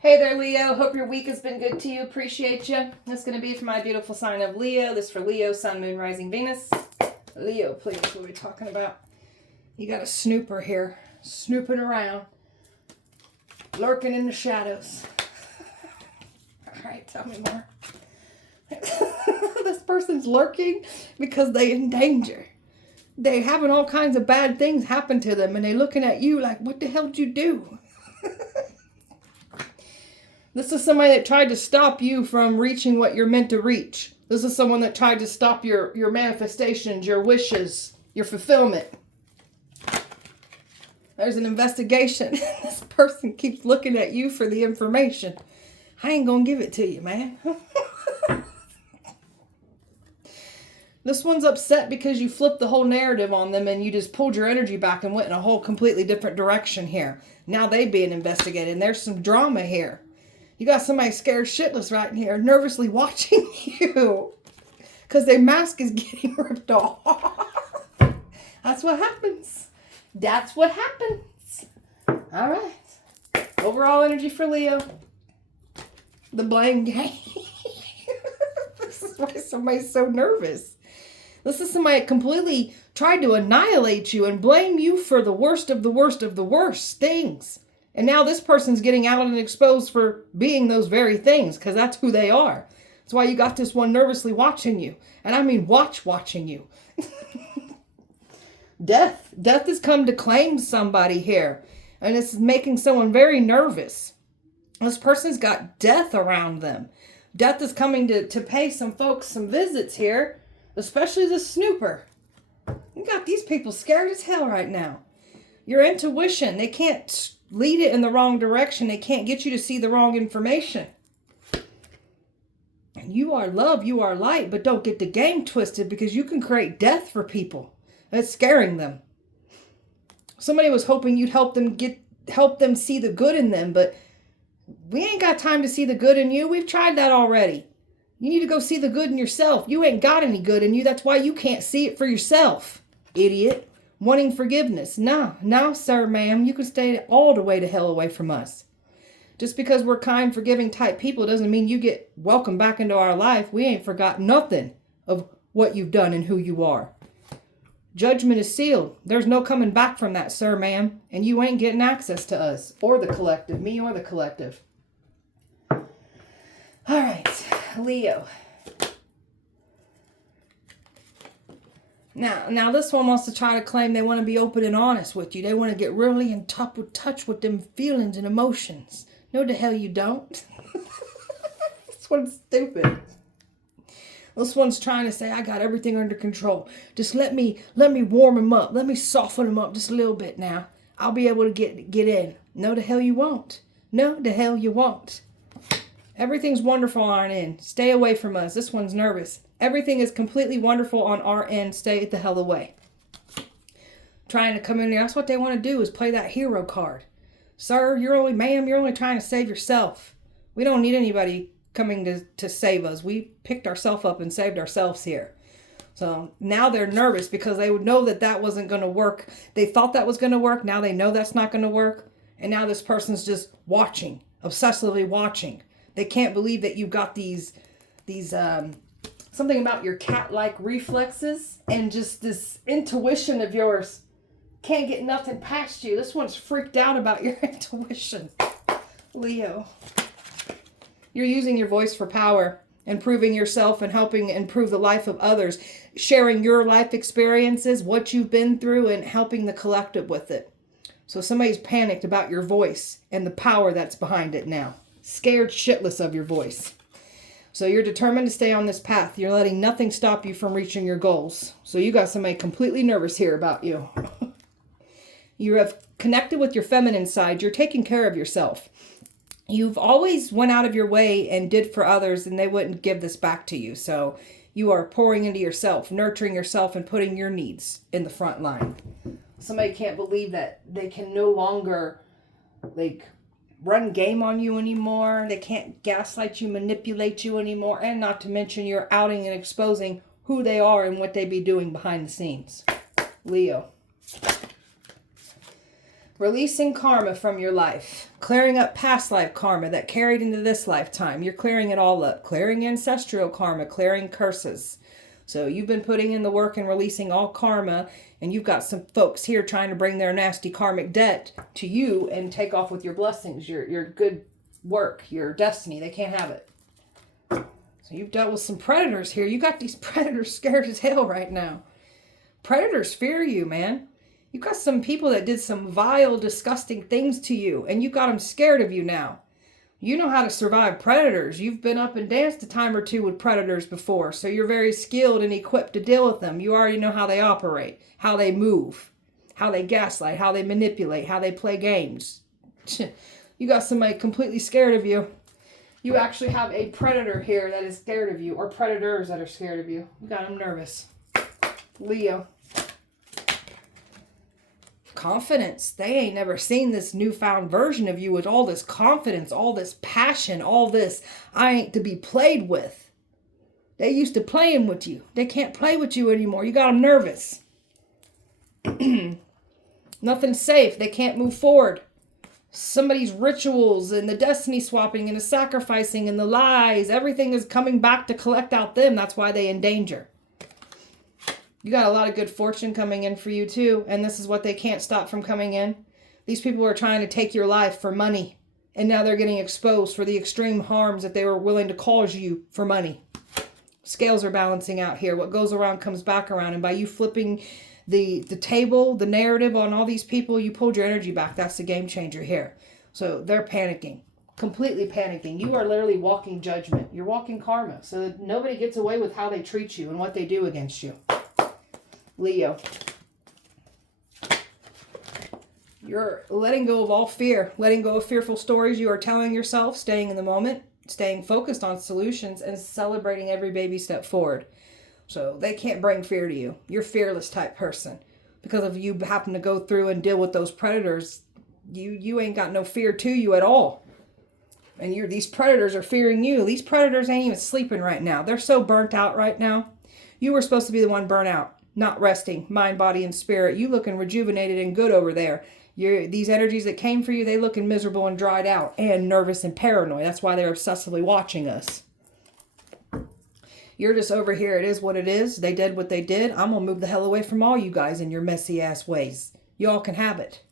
Hey there, Leo. Hope your week has been good to you. Appreciate you. This is going to be for my beautiful sign of Leo. This is for Leo, Sun, Moon, Rising, Venus. Leo, please, what are we talking about? You got a snooper here. Snooping around. Lurking in the shadows. All right, tell me more. This person's lurking because they're in danger. They're having all kinds of bad things happen to them, and they're looking at you like, what the hell did you do? This is somebody that tried to stop you from reaching what you're meant to reach. This is someone that tried to stop your manifestations, your wishes, your fulfillment. There's an investigation. This person keeps looking at you for the information. I ain't gonna give it to you, man. This one's upset because you flipped the whole narrative on them and you just pulled your energy back and went in a whole completely different direction here. Now they being investigated, and there's some drama here. You got somebody scared shitless right in here, nervously watching you because their mask is getting ripped off. That's what happens. That's what happens. All right. Overall energy for Leo. The blame game. This is why somebody's so nervous. This is somebody that completely tried to annihilate you and blame you for the worst of the worst of the worst things. And now this person's getting out and exposed for being those very things because that's who they are. That's why you got this one nervously watching you. And I mean watching you. Death. Death has come to claim somebody here. And it's making someone very nervous. This person's got death around them. Death is coming to pay some folks some visits here. Especially the snooper. You got these people scared as hell right now. Your intuition, they can't lead it in the wrong direction. They can't get you to see the wrong information. And you are love, you are light, but don't get the game twisted because you can create death for people. That's scaring them. Somebody was hoping you'd help them see the good in them, but we ain't got time to see the good in you. We've tried that already. You need to go see the good in yourself. You ain't got any good in you. That's why you can't see it for yourself, idiot. Wanting forgiveness. No, sir, ma'am. You can stay all the way to hell away from us. Just because we're kind, forgiving type people doesn't mean you get welcomed back into our life. We ain't forgot nothing of what you've done and who you are. Judgment is sealed. There's no coming back from that, sir, ma'am. And you ain't getting access to us or the collective, me or the collective. All right, Leo. Now this one wants to try to claim they want to be open and honest with you. They want to get really in touch with them feelings and emotions. No, the hell you don't. This one's stupid. This one's trying to say, I got everything under control. Just let me warm him up. Let me soften him up just a little bit now. I'll be able to get in. No, the hell you won't. No, the hell you won't. Everything's wonderful on our end. Stay away from us. This one's nervous. Everything is completely wonderful on our end. Stay the hell away. Trying to come in there. That's what they want to do is play that hero card. Sir, you're only trying to save yourself. We don't need anybody coming to save us. We picked ourselves up and saved ourselves here. So now they're nervous because they would know that wasn't going to work. They thought that was going to work. Now they know that's not going to work. And now this person's just watching, obsessively watching. They can't believe that you've got these something about your cat-like reflexes and just this intuition of yours can't get nothing past you. This one's freaked out about your intuition. Leo. You're using your voice for power, improving yourself and helping improve the life of others, sharing your life experiences, what you've been through, and helping the collective with it. So somebody's panicked about your voice and the power that's behind it now. Scared shitless of your voice. So you're determined to stay on this path. You're letting nothing stop you from reaching your goals. So you got somebody completely nervous here about you. You have connected with your feminine side. You're taking care of yourself. You've always went out of your way and did for others, and they wouldn't give this back to you. So you are pouring into yourself, nurturing yourself, and putting your needs in the front line. Somebody can't believe that they can no longer run game on you anymore. They can't gaslight you, manipulate you anymore. And not to mention you're outing and exposing who they are and what they be doing behind the scenes. Leo. Releasing karma from your life. Clearing up past life karma that carried into this lifetime. You're clearing it all up. Clearing ancestral karma. Clearing curses. So you've been putting in the work and releasing all karma. And you've got some folks here trying to bring their nasty karmic debt to you and take off with your blessings. Your good work. Your destiny. They can't have it. So you've dealt with some predators here. You got these predators scared as hell right now. Predators fear you, man. You got some people that did some vile, disgusting things to you, and you got them scared of you now. You know how to survive predators. You've been up and danced a time or two with predators before, so you're very skilled and equipped to deal with them. You already know how they operate, how they move, how they gaslight, how they manipulate, how they play games. You got somebody completely scared of you. You actually have a predator here that is scared of you, or predators that are scared of you. You got them nervous. Leo. Confidence. They ain't never seen this newfound version of you with all this confidence, all this passion, all this, I ain't to be played with. They used to playing with you. They can't play with you anymore. You got them nervous. Nothing's safe. They can't move forward. Somebody's rituals and the destiny swapping and the sacrificing and the lies, everything is coming back to collect out them. That's why they in danger. You got a lot of good fortune coming in for you too. And this is what they can't stop from coming in. These people are trying to take your life for money. And now they're getting exposed for the extreme harms that they were willing to cause you for money. Scales are balancing out here. What goes around comes back around. And by you flipping the table, the narrative on all these people, you pulled your energy back. That's the game changer here. So they're panicking. Completely panicking. You are literally walking judgment. You're walking karma. So that nobody gets away with how they treat you and what they do against you. Leo, you're letting go of all fear, letting go of fearful stories you are telling yourself, staying in the moment, staying focused on solutions, and celebrating every baby step forward. So they can't bring fear to you. You're a fearless type person. Because if you happen to go through and deal with those predators, you ain't got no fear to you at all. And these predators are fearing you. These predators ain't even sleeping right now. They're so burnt out right now. You were supposed to be the one burnt out. Not resting, mind, body, and spirit. You looking rejuvenated and good over there. These energies that came for you, they looking miserable and dried out and nervous and paranoid. That's why they're obsessively watching us. You're just over here. It is what it is. They did what they did. I'm going to move the hell away from all you guys in your messy ass ways. Y'all can have it.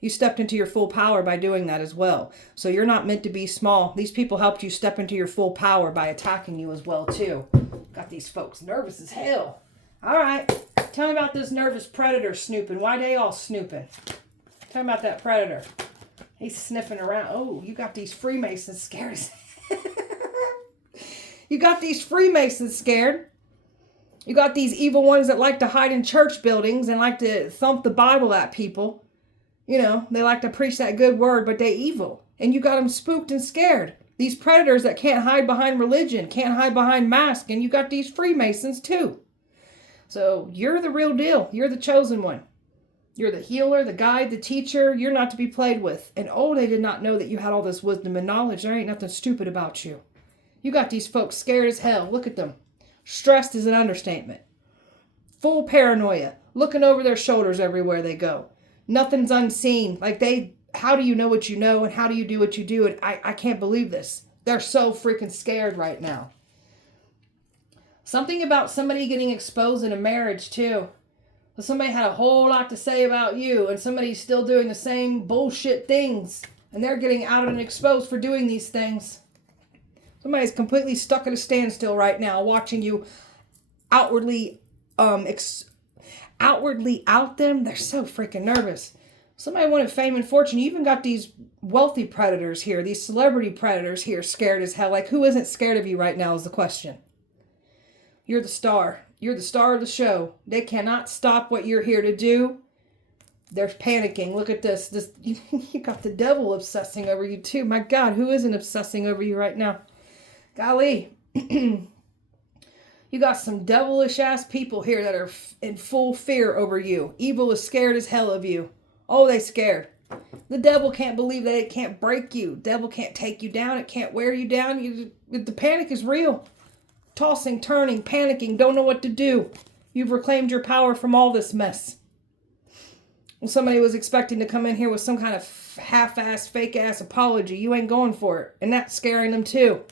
You stepped into your full power by doing that as well. So you're not meant to be small. These people helped you step into your full power by attacking you as well too. Got these folks nervous as hell. All right, tell me about this nervous predator snooping. Why they all snooping? Tell me about that predator. He's sniffing around. Oh, you got these Freemasons scared. You got these Freemasons scared. You got these evil ones that like to hide in church buildings and like to thump the Bible at people. You know, they like to preach that good word, but they evil. And you got them spooked and scared. These predators that can't hide behind religion, can't hide behind mask, and you got these Freemasons too. So you're the real deal. You're the chosen one. You're the healer, the guide, the teacher. You're not to be played with. And oh, they did not know that you had all this wisdom and knowledge. There ain't nothing stupid about you. You got these folks scared as hell. Look at them. Stressed is an understatement. Full paranoia. Looking over their shoulders everywhere they go. Nothing's unseen. How do you know what you know and how do you do what you do? And I can't believe this. They're so freaking scared right now. Something about somebody getting exposed in a marriage too. Somebody had a whole lot to say about you and somebody's still doing the same bullshit things. And they're getting out and exposed for doing these things. Somebody's completely stuck at a standstill right now watching you outwardly outwardly out them. They're so freaking nervous. Somebody wanted fame and fortune. You even got these wealthy predators here. These celebrity predators here scared as hell. Like who isn't scared of you right now is the question. You're the star. You're the star of the show. They cannot stop what you're here to do. They're panicking. Look at this. You got the devil obsessing over you too. My God, who isn't obsessing over you right now? Golly. You got some devilish ass people here that are in full fear over you. Evil is scared as hell of you. Oh, they scared. The devil can't believe that it can't break you. Devil can't take you down. It can't wear you down. The panic is real. Tossing, turning, panicking, don't know what to do. You've reclaimed your power from all this mess. Somebody was expecting to come in here with some kind of half-ass, fake-ass apology. You ain't going for it. And that's scaring them too.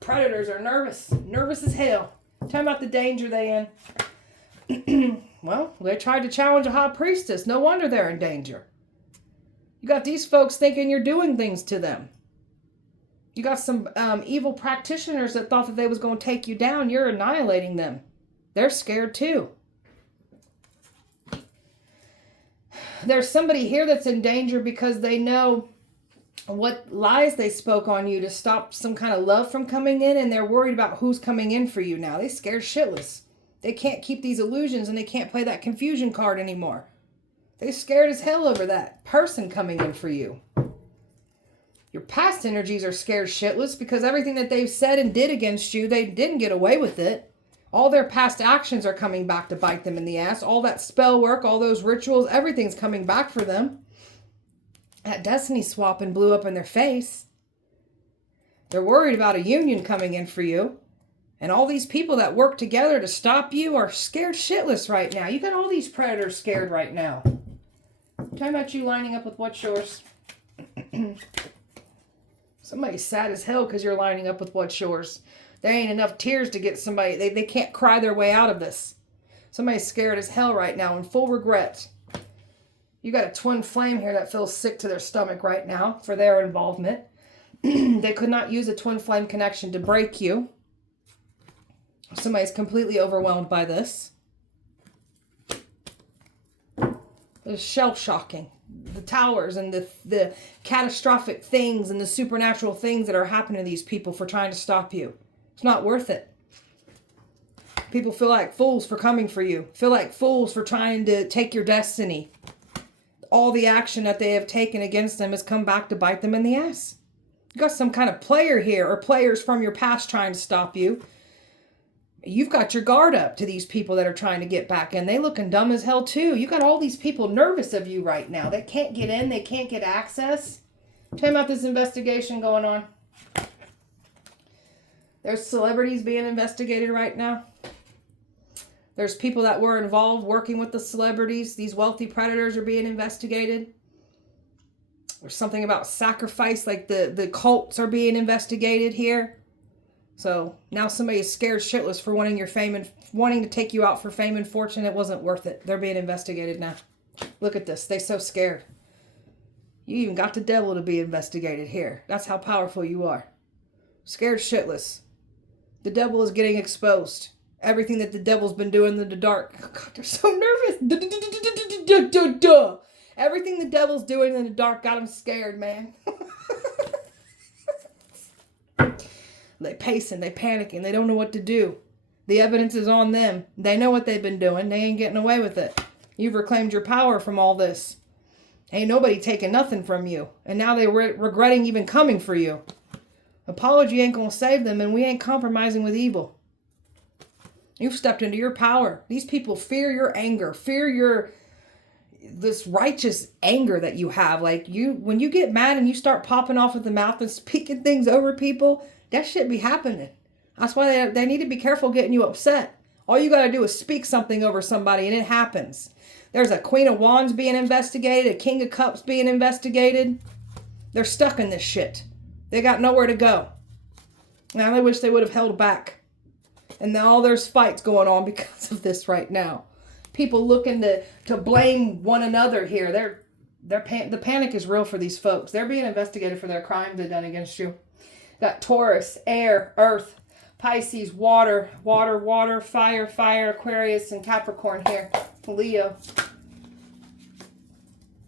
Predators are nervous. Nervous as hell. Tell them about the danger they in. Well, they tried to challenge a high priestess. No wonder they're in danger. You got these folks thinking you're doing things to them. You got some evil practitioners that thought that they was going to take you down. You're annihilating them. They're scared too. There's somebody here that's in danger because they know what lies they spoke on you to stop some kind of love from coming in, and they're worried about who's coming in for you now. They scared shitless. They can't keep these illusions, and they can't play that confusion card anymore. They scared as hell over that person coming in for you. Your past energies are scared shitless because everything that they've said and did against you, they didn't get away with it. All their past actions are coming back to bite them in the ass. All that spell work, all those rituals, everything's coming back for them. That destiny swapping blew up in their face. They're worried about a union coming in for you. And all these people that work together to stop you are scared shitless right now. You got all these predators scared right now. Talking about you lining up with what's yours. Somebody's sad as hell because you're lining up with what's yours. There ain't enough tears to get somebody. They can't cry their way out of this. Somebody's scared as hell right now in full regret. You got a twin flame here that feels sick to their stomach right now for their involvement. They could not use a twin flame connection to break you. Somebody's completely overwhelmed by this. It's shell-shocking. The towers and the catastrophic things and the supernatural things that are happening to these people for trying to stop you. It's not worth it. People feel like fools for coming for you. Feel like fools for trying to take your destiny. All the action that they have taken against them has come back to bite them in the ass. You got some kind of player here or players from your past trying to stop you. You've got your guard up to these people that are trying to get back in. They looking dumb as hell too. You got all these people nervous of you right now. They can't get in. They can't get access. Tell me about this investigation going on. There's celebrities being investigated right now. There's people that were involved working with the celebrities. These wealthy predators are being investigated. There's something about sacrifice, like the cults are being investigated here. So now somebody is scared shitless for wanting your fame and wanting to take you out for fame and fortune. It wasn't worth it. They're being investigated now. Look at this. They're so scared. You even got the devil to be investigated here. That's how powerful you are. Scared shitless. The devil is getting exposed. Everything that the devil's been doing in the dark. Oh God, they're so nervous. Everything the devil's doing in the dark got them scared, man. They pacing, they panicking, they don't know what to do. The evidence is on them. They know what they've been doing. They ain't getting away with it. You've reclaimed your power from all this. Ain't nobody taking nothing from you. And now they're regretting even coming for you. Apology ain't gonna save them, and we ain't compromising with evil. You've stepped into your power. These people fear your anger, fear this righteous anger that you have. Like when you get mad and you start popping off at the mouth and speaking things over people, that shit be happening. That's why they need to be careful getting you upset. All you got to do is speak something over somebody and it happens. There's a Queen of Wands being investigated, a King of Cups being investigated. They're stuck in this shit. They got nowhere to go. Now they wish they would have held back. And now there's fights going on because of this right now. People looking to blame one another here. The panic is real for these folks. They're being investigated for their crimes they've done against you. Got Taurus, air, earth, Pisces, water, fire, Aquarius, and Capricorn here. Leo.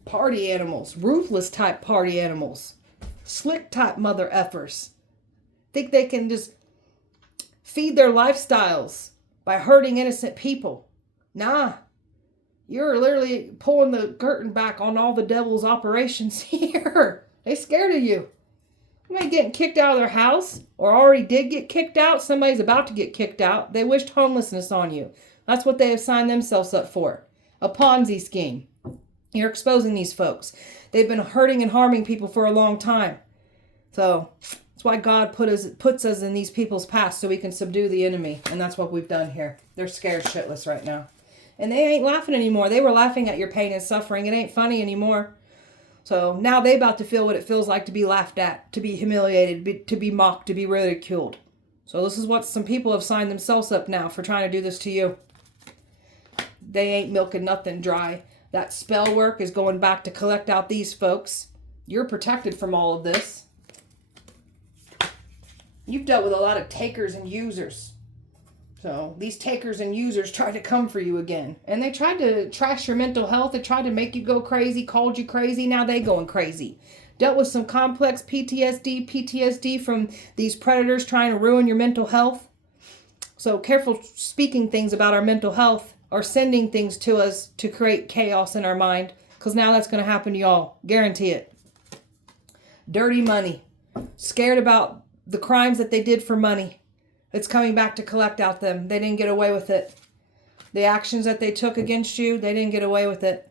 Party animals. Ruthless type party animals. Slick type mother effers. Think they can just feed their lifestyles by hurting innocent people. Nah. You're literally pulling the curtain back on all the devil's operations here. They scared of you. Somebody getting kicked out of their house or already did get kicked out. Somebody's about to get kicked out. They wished homelessness on you. That's what they have signed themselves up for. A Ponzi scheme. You're exposing these folks. They've been hurting and harming people for a long time. So that's why God puts us in these people's past so we can subdue the enemy. And that's what we've done here. They're scared shitless right now. And they ain't laughing anymore. They were laughing at your pain and suffering. It ain't funny anymore. So now they about to feel what it feels like to be laughed at, to be humiliated, to be mocked, to be ridiculed. So this is what some people have signed themselves up now for trying to do this to you. They ain't milking nothing dry. That spell work is going back to collect out these folks. You're protected from all of this. You've dealt with a lot of takers and users. So these takers and users tried to come for you again. And they tried to trash your mental health. They tried to make you go crazy, called you crazy. Now they going crazy. Dealt with some complex PTSD from these predators trying to ruin your mental health. So careful speaking things about our mental health or sending things to us to create chaos in our mind. Because now that's going to happen to y'all. Guarantee it. Dirty money. Scared about the crimes that they did for money. It's coming back to collect out them. They didn't get away with it. The actions that they took against you, they didn't get away with it.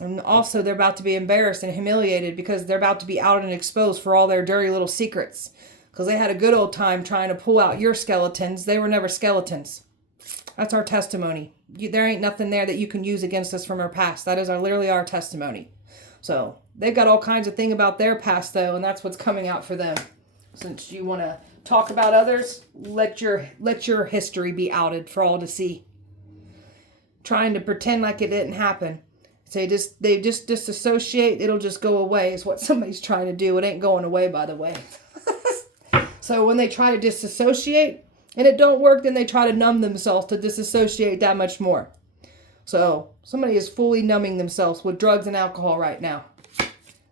And also they're about to be embarrassed and humiliated because they're about to be out and exposed for all their dirty little secrets. Because they had a good old time trying to pull out your skeletons. They were never skeletons. That's our testimony. There ain't nothing there that you can use against us from our past. That is literally our testimony. So they've got all kinds of things about their past though, and that's what's coming out for them. Since you want to talk about others, let your history be outed for all to see. Trying to pretend like it didn't happen. They just disassociate, it'll just go away is what somebody's trying to do. It ain't going away, by the way. So when they try to disassociate and it don't work, then they try to numb themselves to disassociate that much more. So somebody is fully numbing themselves with drugs and alcohol right now.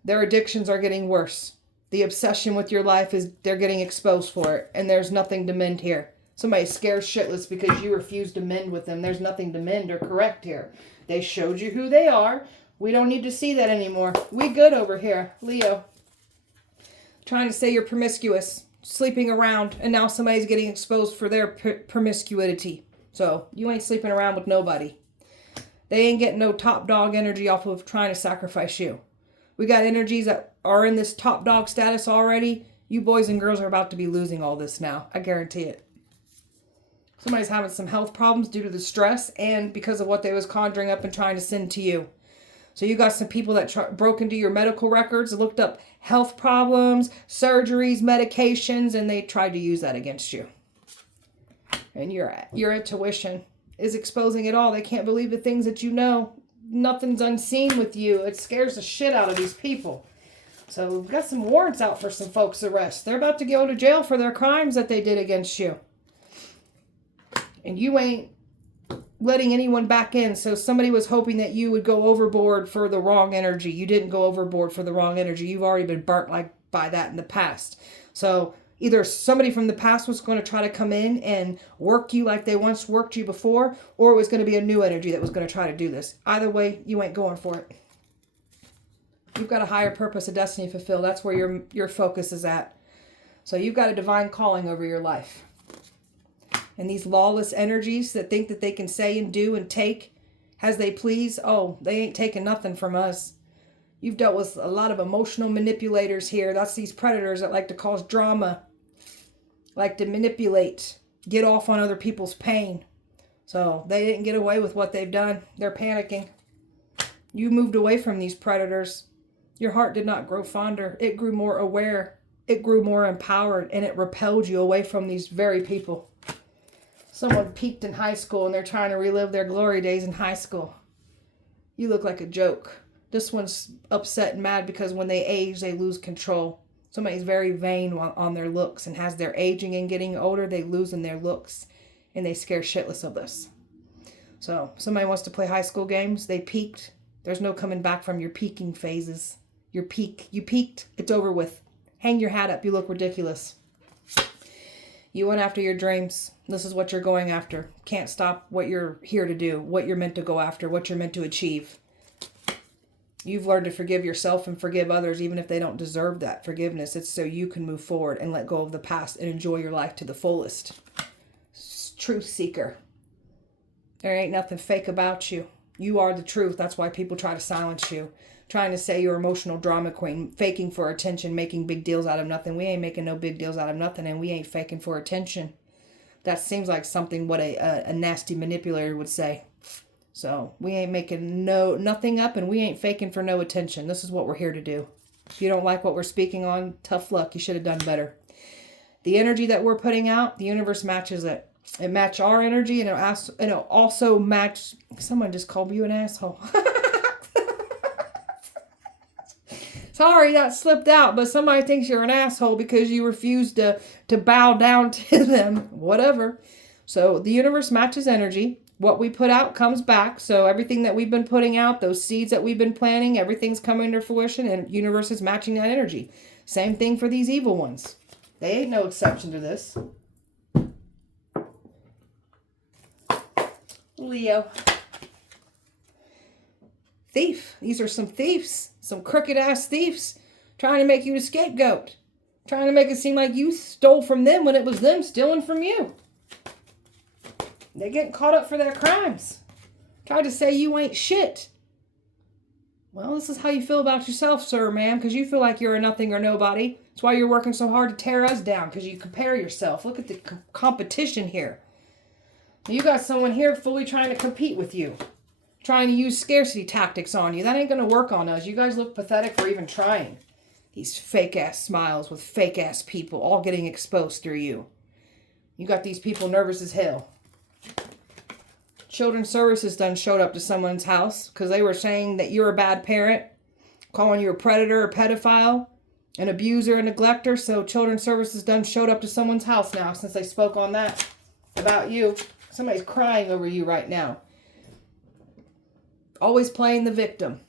Their addictions are getting worse. The obsession with your life they're getting exposed for it. And there's nothing to mend here. Somebody's scared shitless because you refuse to mend with them. There's nothing to mend or correct here. They showed you who they are. We don't need to see that anymore. We good over here, Leo. Trying to say you're promiscuous, sleeping around, and now somebody's getting exposed for their promiscuity. So you ain't sleeping around with nobody. They ain't getting no top dog energy off of trying to sacrifice you. We got energies that are in this top dog status already. You boys and girls are about to be losing all this now. I guarantee it. Somebody's having some health problems due to the stress and because of what they was conjuring up and trying to send to you. So you got some people that broke into your medical records, looked up health problems, surgeries, medications, and they tried to use that against you. And your intuition is exposing it all. They can't believe the things that you know. Nothing's unseen with you. It scares the shit out of these people. So we've got some warrants out for some folks' arrest. They're about to go to jail for their crimes that they did against you. And you ain't letting anyone back in. So somebody was hoping that you would go overboard for the wrong energy. You didn't go overboard for the wrong energy. You've already been burnt by that in the past. So either somebody from the past was going to try to come in and work you like they once worked you before, or it was going to be a new energy that was going to try to do this. Either way, you ain't going for it. You've got a higher purpose, a destiny to fulfill. That's where your focus is at. So you've got a divine calling over your life. And these lawless energies that think that they can say and do and take as they please, oh, they ain't taking nothing from us. You've dealt with a lot of emotional manipulators here. That's these predators that like to cause drama, like to manipulate, get off on other people's pain. So they didn't get away with what they've done. They're panicking. You moved away from these predators. Your heart did not grow fonder. It grew more aware. It grew more empowered, and it repelled you away from these very people. Someone peaked in high school and they're trying to relive their glory days in high school. You look like a joke. This one's upset and mad because when they age, they lose control. Somebody's very vain on their looks, and as they're aging and getting older, they lose in their looks, and they scare shitless of this. So somebody wants to play high school games. They peaked. There's no coming back from your peaking phases. You peaked. It's over with. Hang your hat up. You look ridiculous. You went after your dreams. This is what you're going after. Can't stop what you're here to do, what you're meant to go after, what you're meant to achieve. You've learned to forgive yourself and forgive others, even if they don't deserve that forgiveness. It's so you can move forward and let go of the past and enjoy your life to the fullest. Truth seeker. There ain't nothing fake about you. You are the truth. That's why people try to silence you. Trying to say you're emotional drama queen, faking for attention, making big deals out of nothing. We ain't making no big deals out of nothing, and we ain't faking for attention. That seems like something what a nasty manipulator would say. So we ain't making nothing up, and we ain't faking for no attention. This is what we're here to do. If you don't like what we're speaking on, tough luck. You should have done better. The energy that we're putting out, the universe matches it. It matches our energy, and it'll also match... Someone just called you an asshole. Sorry, that slipped out, but somebody thinks you're an asshole because you refuse to bow down to them. Whatever. So the universe matches energy. What we put out comes back. So everything that we've been putting out, those seeds that we've been planting, everything's coming to fruition, and the universe is matching that energy. Same thing for these evil ones. They ain't no exception to this. Leo. Thief. These are some thieves. Some crooked ass thieves. Trying to make you a scapegoat. Trying to make it seem like you stole from them when it was them stealing from you. They're getting caught up for their crimes. Tried to say you ain't shit. Well, this is how you feel about yourself, sir or ma'am, because you feel like you're a nothing or nobody. That's why you're working so hard to tear us down, because you compare yourself. Look at the competition here. You got someone here fully trying to compete with you. Trying to use scarcity tactics on you. That ain't going to work on us. You guys look pathetic for even trying. These fake-ass smiles with fake-ass people all getting exposed through you. You got these people nervous as hell. Children's Services done showed up to someone's house because they were saying that you're a bad parent, calling you a predator, a pedophile, an abuser, a neglector. So Children's Services done showed up to someone's house now since they spoke on that about you. Somebody's crying over you right now. Always playing the victim.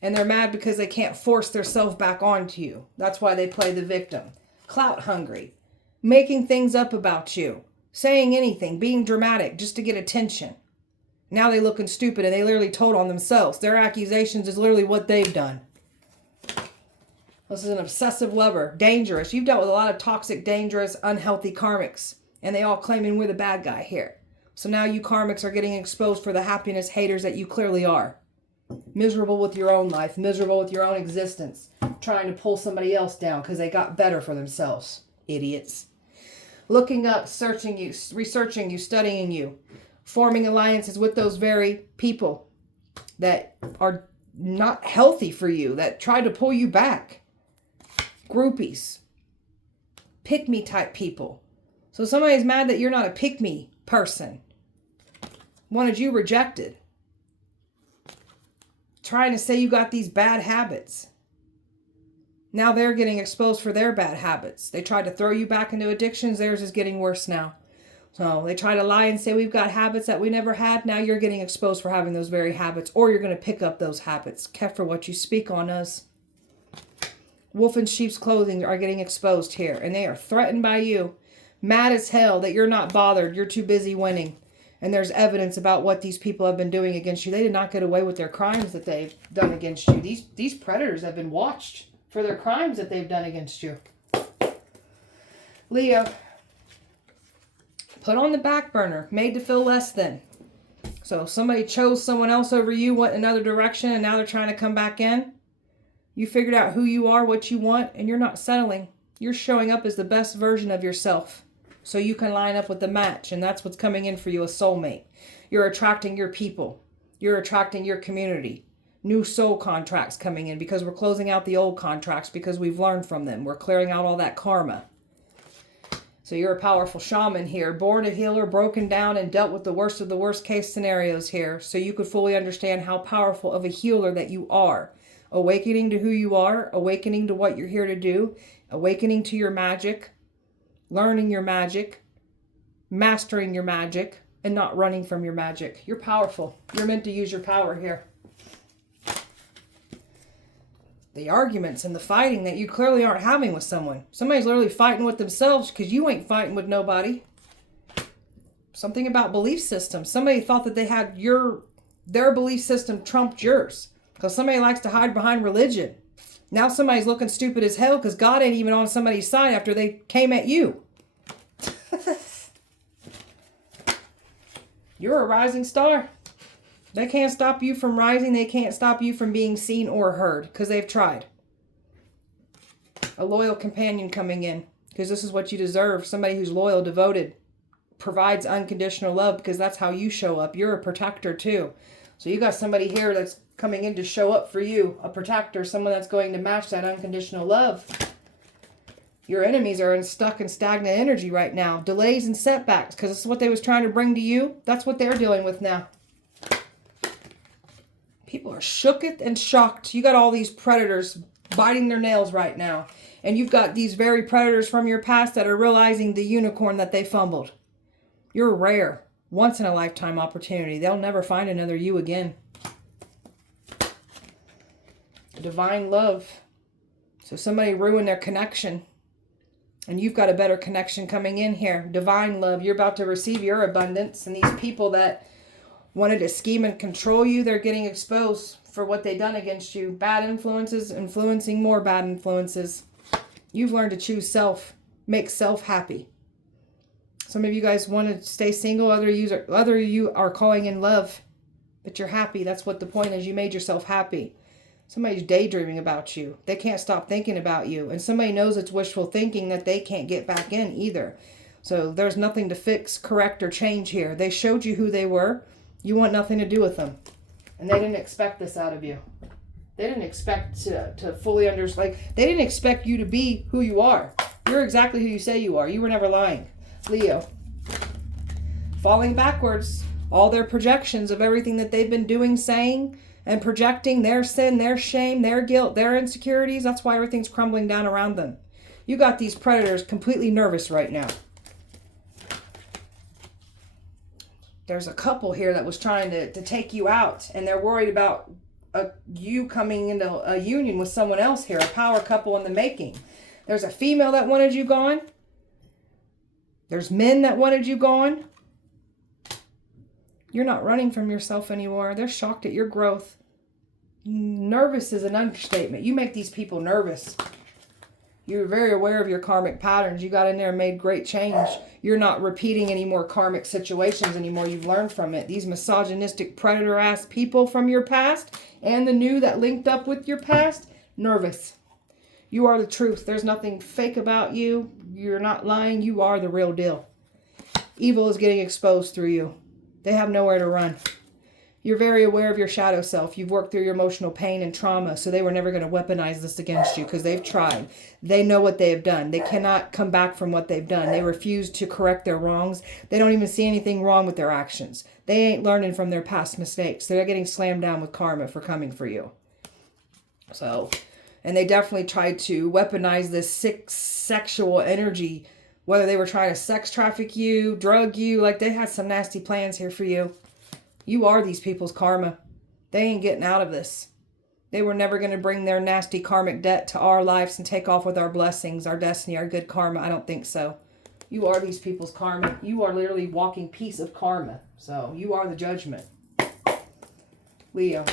And they're mad because they can't force themselves back onto you. That's why they play the victim. Clout hungry. Making things up about you. Saying anything. Being dramatic just to get attention. Now they looking stupid and they literally told on themselves. Their accusations is literally what they've done. This is an obsessive lover. Dangerous. You've dealt with a lot of toxic, dangerous, unhealthy karmics. And they all claiming we're the bad guy here. So now you karmics are getting exposed for the happiness haters that you clearly are. Miserable with your own life. Miserable with your own existence. Trying to pull somebody else down because they got better for themselves. Idiots. Looking up, searching you, researching you, studying you. Forming alliances with those very people that are not healthy for you. That try to pull you back. Groupies. Pick-me type people. So somebody's mad that you're not a pick-me person. Wanted you rejected. Trying to say you got these bad habits. Now they're getting exposed for their bad habits. They tried to throw you back into addictions. Theirs is getting worse now. So they try to lie and say we've got habits that we never had. Now you're getting exposed for having those very habits. Or you're going to pick up those habits. Careful what you speak on us. Wolf in sheep's clothing are getting exposed here. And they are threatened by you. Mad as hell that you're not bothered. You're too busy winning. And there's evidence about what these people have been doing against you. They did not get away with their crimes that they've done against you. These predators have been watched for their crimes that they've done against you. Leo. Put on the back burner. Made to feel less than. So somebody chose someone else over you, went another direction, and now they're trying to come back in. You figured out who you are, what you want, and you're not settling. You're showing up as the best version of yourself. So you can line up with the match. And that's what's coming in for you, a soulmate. You're attracting your people. You're attracting your community. New soul contracts coming in because we're closing out the old contracts because we've learned from them. We're clearing out all that karma. So you're a powerful shaman here. Born a healer, broken down, and dealt with the worst of the worst case scenarios here. So you could fully understand how powerful of a healer that you are. Awakening to who you are. Awakening to what you're here to do. Awakening to your magic. Learning your magic, mastering your magic, and not running from your magic. You're powerful. You're meant to use your power here. The arguments and the fighting that you clearly aren't having with someone. Somebody's literally fighting with themselves because you ain't fighting with nobody. Something about belief systems. Somebody thought that they had their belief system trumped yours because somebody likes to hide behind religion. Now somebody's looking stupid as hell because God ain't even on somebody's side after they came at you. You're a rising star. They can't stop you from rising. They can't stop you from being seen or heard because they've tried. A loyal companion coming in because this is what you deserve. Somebody who's loyal, devoted. provides unconditional love because that's how you show up. You're a protector too. So you got somebody here that's coming in to show up for you, a protector, someone that's going to match that unconditional love. Your enemies are stuck in stagnant energy right now. Delays and setbacks, because this is what they was trying to bring to you. That's what they're dealing with now. People are shooketh and shocked. You got all these predators biting their nails right now. And you've got these very predators from your past that are realizing the unicorn that they fumbled. You're rare. Once in a lifetime opportunity. They'll never find another you again. Divine love. So somebody ruined their connection. And you've got a better connection coming in here. Divine love. You're about to receive your abundance. And these people that wanted to scheme and control you, they're getting exposed for what they've done against you. Bad influences, influencing more bad influences. You've learned to choose self. Make self happy. Some of you guys want to stay single. Other you are calling in love. But you're happy. That's what the point is. You made yourself happy. Somebody's daydreaming about you. They can't stop thinking about you. And somebody knows it's wishful thinking that they can't get back in either. So there's nothing to fix, correct, or change here. They showed you who they were. You want nothing to do with them. And they didn't expect this out of you. They didn't expect to fully understand. They didn't expect you to be who you are. You're exactly who you say you are. You were never lying. Leo. Falling backwards. All their projections of everything that they've been doing, saying, and projecting their sin, their shame, their guilt, their insecurities. That's why everything's crumbling down around them. You got these predators completely nervous right now. There's a couple here that was trying to take you out. And they're worried about you coming into a union with someone else here. A power couple in the making. There's a female that wanted you gone. There's men that wanted you gone. You're not running from yourself anymore. They're shocked at your growth. Nervous is an understatement. You make these people nervous. You're very aware of your karmic patterns. You got in there and made great change. You're not repeating any more karmic situations anymore. You've learned from it. These misogynistic predator-ass people from your past and the new that linked up with your past, nervous. You are the truth. There's nothing fake about you. You're not lying. You are the real deal. Evil is getting exposed through you. They have nowhere to run. You're very aware of your shadow self. You've worked through your emotional pain and trauma, so they were never going to weaponize this against you because they've tried. They know what they have done. They cannot come back from what they've done. They refuse to correct their wrongs. They don't even see anything wrong with their actions. They ain't learning from their past mistakes. They're getting slammed down with karma for coming for you. So, and they definitely tried to weaponize this sick sexual energy, whether they were trying to sex traffic you, drug you, like they had some nasty plans here for you. You are these people's karma. They ain't getting out of this. They were never going to bring their nasty karmic debt to our lives and take off with our blessings, our destiny, our good karma. I don't think so. You are these people's karma. You are literally walking piece of karma. So you are the judgment. Leo.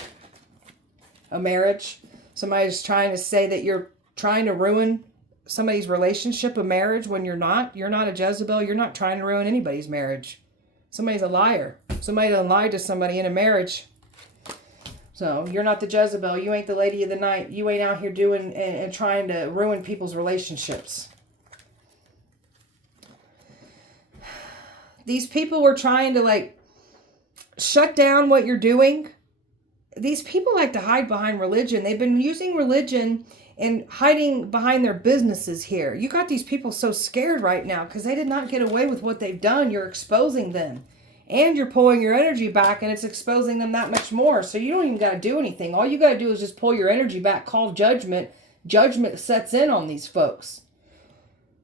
A marriage. Somebody's trying to say that you're trying to ruin somebody's relationship, a marriage, when you're not. You're not a Jezebel. You're not trying to ruin anybody's marriage. Somebody's a liar. Somebody done lied to somebody in a marriage. So you're not the Jezebel. You ain't the lady of the night. You ain't out here doing and trying to ruin people's relationships. These people were trying to shut down what you're doing. These people like to hide behind religion. They've been using religion and hiding behind their businesses here. You got these people so scared right now because they did not get away with what they've done. You're exposing them. And you're pulling your energy back and it's exposing them that much more. So you don't even got to do anything. All you got to do is just pull your energy back, call judgment. Judgment sets in on these folks.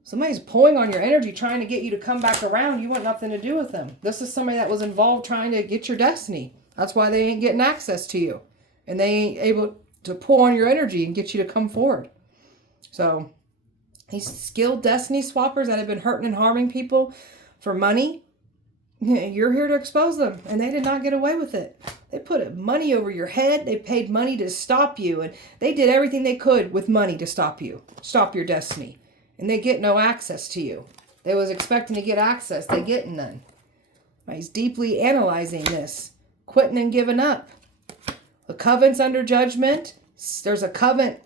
Somebody's pulling on your energy, trying to get you to come back around. You want nothing to do with them. This is somebody that was involved trying to get your destiny. That's why they ain't getting access to you. And they ain't able to pull on your energy and get you to come forward. So these skilled destiny swappers that have been hurting and harming people for money, you're here to expose them. And they did not get away with it. They put money over your head. They paid money to stop you. And they did everything they could with money to stop you. Stop your destiny. And they get no access to you. They was expecting to get access. They get none. He's deeply analyzing this. Quitting and giving up. The covenant's under judgment. There's a covenant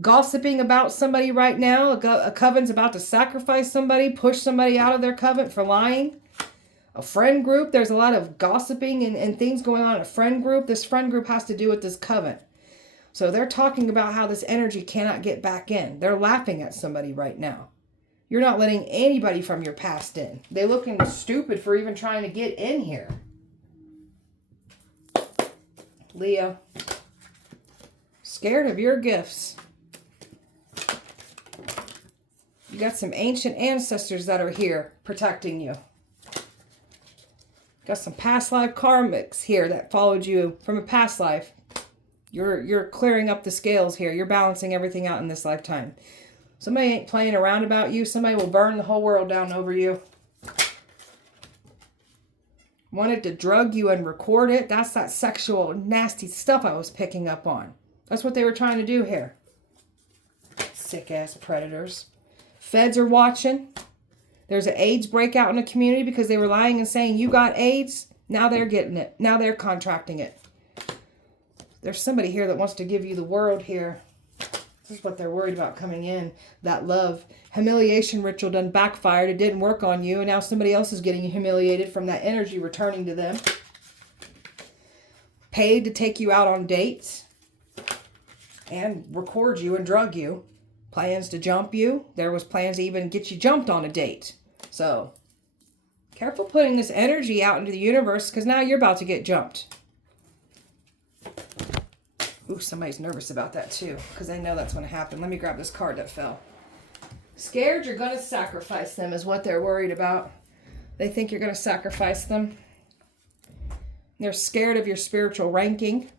gossiping about somebody right now. A covenant's about to sacrifice somebody, push somebody out of their covenant for lying. A friend group. There's a lot of gossiping and things going on in a friend group. This friend group has to do with this coven. So they're talking about how this energy cannot get back in. They're laughing at somebody right now. You're not letting anybody from your past in. They're looking stupid for even trying to get in here. Leo. Scared of your gifts. You got some ancient ancestors that are here protecting you. Got some past life karmics here that followed you from a past life. You're clearing up the scales here. You're balancing everything out in this lifetime. Somebody ain't playing around about you. Somebody will burn the whole world down over you. Wanted to drug you and record it. That's that sexual, nasty stuff I was picking up on. That's what they were trying to do here. Sick-ass predators. Feds are watching. There's an AIDS breakout in the community because they were lying and saying you got AIDS. Now they're getting it. Now they're contracting it. There's somebody here that wants to give you the world here. This is what they're worried about coming in. That love. Humiliation ritual done backfired. It didn't work on you. And now somebody else is getting humiliated from that energy returning to them. Paid to take you out on dates. And record you and drug you. Plans to jump you. There was plans to even get you jumped on a date. So, careful putting this energy out into the universe because now you're about to get jumped. Ooh, somebody's nervous about that too because they know that's going to happen. Let me grab this card that fell. Scared you're going to sacrifice them is what they're worried about. They think you're going to sacrifice them. They're scared of your spiritual ranking.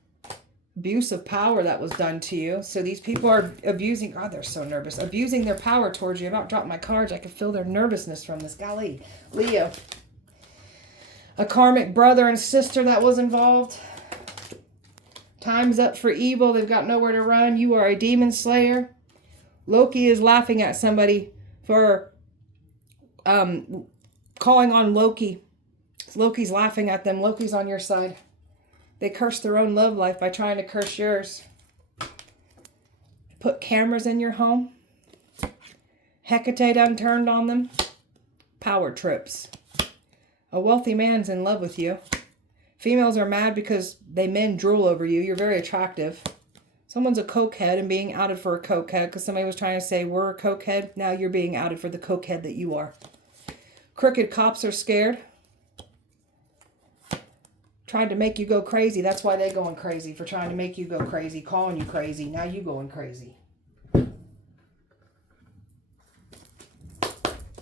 Abuse of power that was done to you. So these people are abusing. God, they're so nervous. Abusing their power towards you. I'm about to drop my cards. I can feel their nervousness from this. Golly. Leo. A karmic brother and sister that was involved. Time's up for evil. They've got nowhere to run. You are a demon slayer. Loki is laughing at somebody for calling on Loki. Loki's laughing at them. Loki's on your side. They curse their own love life by trying to curse yours. Put cameras in your home. Hecate unturned on them. Power trips. A wealthy man's in love with you. Females are mad because men drool over you. You're very attractive. Someone's a cokehead and being outed for a cokehead because somebody was trying to say we're a cokehead. Now you're being outed for the cokehead that you are. Crooked cops are scared. Tried to make you go crazy. That's why they going crazy. For trying to make you go crazy. Calling you crazy. Now you going crazy.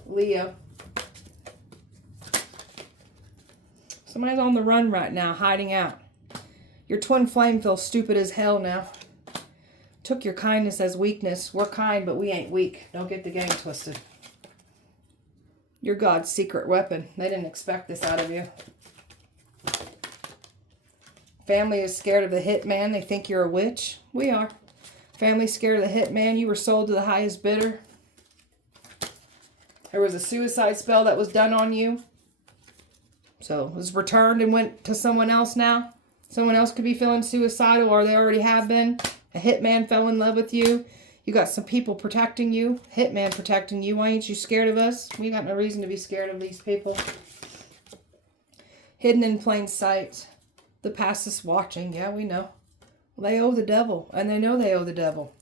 Leo. Somebody's on the run right now. Hiding out. Your twin flame feels stupid as hell now. Took your kindness as weakness. We're kind, but we ain't weak. Don't get the game twisted. You're God's secret weapon. They didn't expect this out of you. Family is scared of the hitman. They think you're a witch. We are. Family's scared of the hitman. You were sold to the highest bidder. There was a suicide spell that was done on you. So it was returned and went to someone else now. Someone else could be feeling suicidal or they already have been. A hitman fell in love with you. You got some people protecting you. Hitman protecting you. Why ain't you scared of us? We got no reason to be scared of these people. Hidden in plain sight. The past is watching. Yeah, we know. They owe the devil. And they know they owe the devil.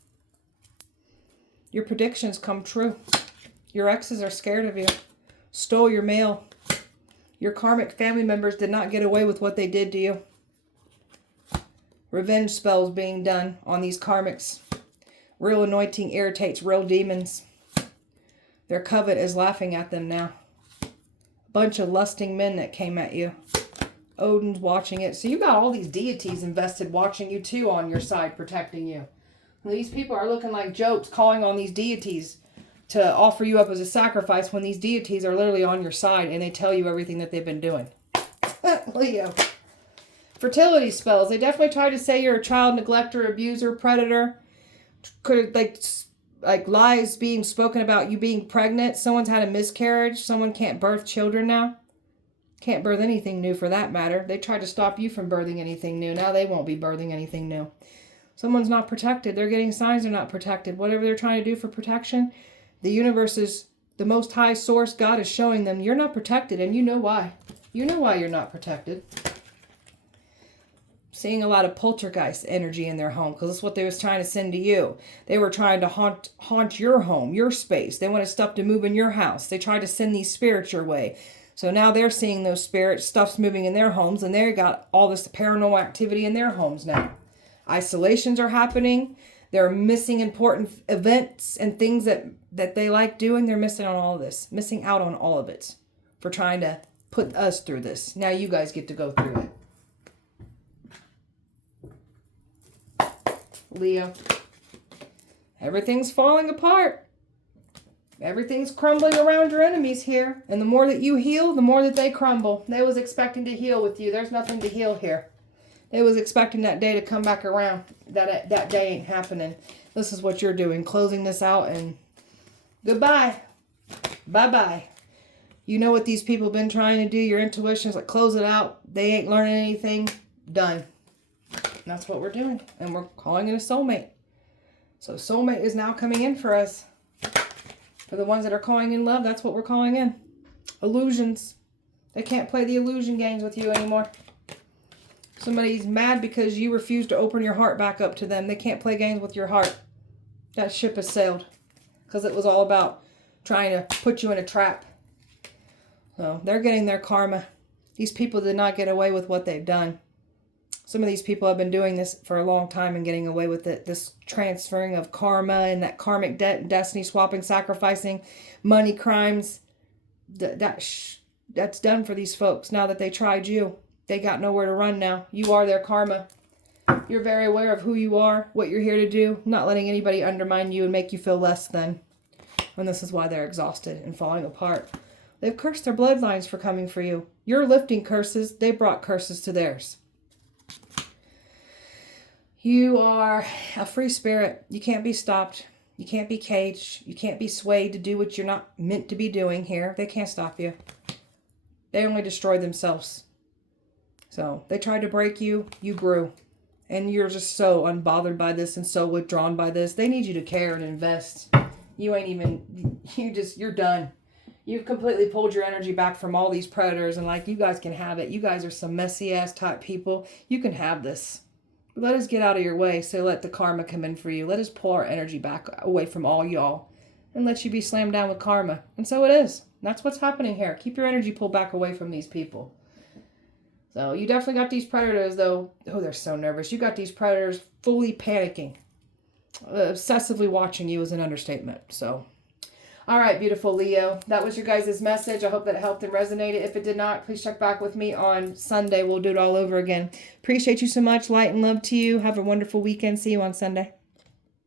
Your predictions come true. Your exes are scared of you. Stole your mail. Your karmic family members did not get away with what they did to you. Revenge spells being done on these karmics. Real anointing irritates real demons. Their covet is laughing at them now. A bunch of lusting men that came at you. Odin's watching it. So you got all these deities invested watching you too on your side, protecting you. And these people are looking like jokes, calling on these deities to offer you up as a sacrifice when these deities are literally on your side and they tell you everything that they've been doing. Leo. Fertility spells. They definitely tried to say you're a child neglector, abuser, predator. Could like lies being spoken about you being pregnant. Someone's had a miscarriage. Someone can't birth children now. Can't birth anything new for that matter. They tried to stop you from birthing anything new. Now they won't be birthing anything new. Someone's not protected. They're getting signs they're not protected. Whatever they're trying to do for protection, the universe is the most high source. God is showing them you're not protected and you know why. You know why you're not protected. Seeing a lot of poltergeist energy in their home because that's what they was trying to send to you. They were trying to haunt your home, your space. They wanted stuff to move in your house. They tried to send these spirits your way. So now they're seeing those spirits, stuff's moving in their homes, and they got all this paranormal activity in their homes now. Isolations are happening. They're missing important events and things that they like doing. They're missing on all of this. Missing out on all of it for trying to put us through this. Now you guys get to go through it. Leo. Everything's falling apart. Everything's crumbling around your enemies here. And the more that you heal, the more that they crumble. They was expecting to heal with you. There's nothing to heal here. They was expecting that day to come back around. That day ain't happening. This is what you're doing. Closing this out and goodbye. Bye-bye. You know what these people have been trying to do. Your intuition's like, close it out. They ain't learning anything. Done. And that's what we're doing. And we're calling it a soulmate. So soulmate is now coming in for us. For the ones that are calling in love, that's what we're calling in. Illusions. They can't play the illusion games with you anymore. Somebody's mad because you refuse to open your heart back up to them. They can't play games with your heart. That ship has sailed. Because it was all about trying to put you in a trap. So they're getting their karma. These people did not get away with what they've done. Some of these people have been doing this for a long time and getting away with it. This transferring of karma and that karmic debt and destiny swapping, sacrificing, money crimes. That's done for these folks. Now that they tried you, they got nowhere to run now. You are their karma. You're very aware of who you are, what you're here to do, not letting anybody undermine you and make you feel less than. And this is why they're exhausted and falling apart. They've cursed their bloodlines for coming for you. You're lifting curses. They brought curses to theirs. You are a free spirit. You can't be stopped. You can't be caged. You can't be swayed to do what you're not meant to be doing here. They can't stop you. They only destroy themselves. So they tried to break you. You grew. And you're just so unbothered by this and so withdrawn by this. They need you to care and invest. You ain't even, you're done. You've completely pulled your energy back from all these predators and like, you guys can have it. You guys are some messy ass type people. You can have this. But let us get out of your way so let the karma come in for you. Let us pull our energy back away from all y'all and let you be slammed down with karma. And so it is. That's what's happening here. Keep your energy pulled back away from these people. So you definitely got these predators though. Oh, they're so nervous. You got these predators fully panicking. Obsessively watching you is an understatement. So, all right, beautiful Leo. That was your guys' message. I hope that it helped and resonated. If it did not, please check back with me on Sunday. We'll do it all over again. Appreciate you so much. Light and love to you. Have a wonderful weekend. See you on Sunday.